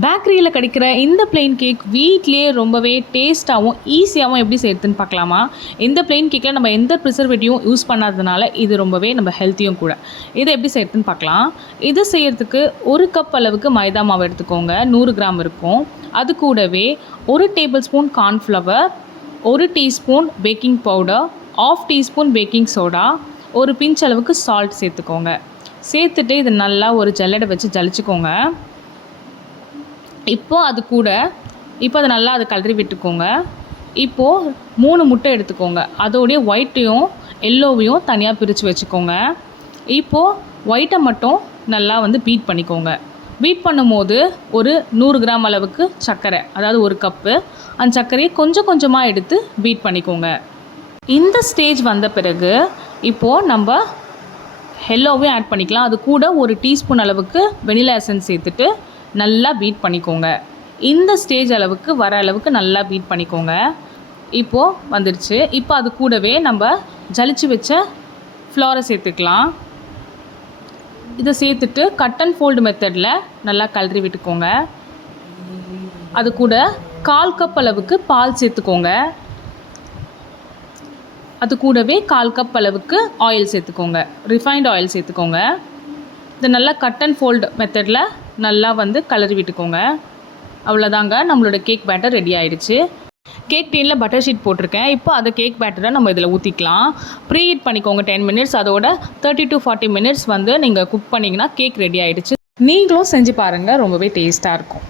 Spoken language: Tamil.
பேக்கரியில் கிடைக்கிற இந்த பிளெயின் கேக் வீட்லேயே ரொம்பவே டேஸ்ட்டாகவும் ஈஸியாகவும் எப்படி செய்யறதுன்னு பார்க்கலாமா. இந்த பிளெயின் கேக்கில் நம்ம எந்த ப்ரிசர்வேட்டிவும் யூஸ் பண்ணாததுனால இது ரொம்பவே நம்ம ஹெல்த்தியும் கூட. இதை எப்படி செய்யறதுன்னு பார்க்கலாம். இது செய்யறதுக்கு 1 கப் அளவுக்கு மைதா மாவு எடுத்துக்கோங்க. 100 கிராம் இருக்கும். அது கூடவே 1 table spoon cornflour, 1 teaspoon baking powder, 1/2 teaspoon baking soda, ஒரு பிஞ்ச் அளவுக்கு சால்ட் சேர்த்துக்கோங்க. சேர்த்துட்டு இது நல்லா ஒரு ஜல்லடை வச்சு ஜலிச்சுக்கோங்க. இப்போது அது கூட அதை நல்லா கலரி விட்டுக்கோங்க. இப்போது 3 முட்டை எடுத்துக்கோங்க. அதோடைய ஒயிட்டையும் எல்லோவையும் தனியாக பிரித்து வச்சுக்கோங்க. இப்போது ஒயிட்டை மட்டும் நல்லா பீட் பண்ணிக்கோங்க. பீட் பண்ணும்போது ஒரு 100 கிராம் அளவுக்கு சர்க்கரை, அதாவது 1 கப்பு, அந்த சர்க்கரையை கொஞ்சம் கொஞ்சமாக எடுத்து பீட் பண்ணிக்கோங்க. இந்த ஸ்டேஜ் வந்த பிறகு இப்போது நம்ம எல்லோவையும் ஆட் பண்ணிக்கலாம். அது கூட 1 டீஸ்பூன் அளவுக்கு வெனிலா எசன்ஸ் சேர்த்துட்டு நல்லா பீட் பண்ணிக்கோங்க. இந்த ஸ்டேஜ் அளவுக்கு வர அளவுக்கு நல்லா பீட் பண்ணிக்கோங்க. இப்போது வந்துடுச்சு. இப்போ அது கூடவே நம்ம ஜலிச்சு வச்ச ஃப்ளோரை சேர்த்துக்கலாம். இதை சேர்த்துட்டு கட் அண்ட் ஃபோல்டு மெத்தடில் நல்லா கலரி விட்டுக்கோங்க. அது கூட 1/4 கப் அளவுக்கு பால் சேர்த்துக்கோங்க. அது கூடவே 1/4 கப் அளவுக்கு ஆயில் சேர்த்துக்கோங்க. ரிஃபைண்ட் ஆயில் சேர்த்துக்கோங்க. இதை நல்லா கட் அண்ட் ஃபோல்டு மெத்தடில் நல்லா கலரி விட்டுக்கோங்க. அவ்வளோதாங்க, நம்மளோட கேக் பேட்டர் ரெடி ஆகிடுச்சு. கேக் டீனில் பட்டர் ஷீட் போட்டிருக்கேன். இப்போ அதை கேக் பேட்டரை நம்ம இதில் ஊற்றிக்கலாம். ப்ரீ ஹீட் பண்ணிக்கோங்க 10 மினிட்ஸ். அதோட 30 to 40 மினிட்ஸ் நீங்கள் குக் பண்ணிங்கன்னா கேக் ரெடி ஆகிடுச்சு. நீங்களும் செஞ்சு பாருங்கள், ரொம்பவே டேஸ்ட்டாக இருக்கும்.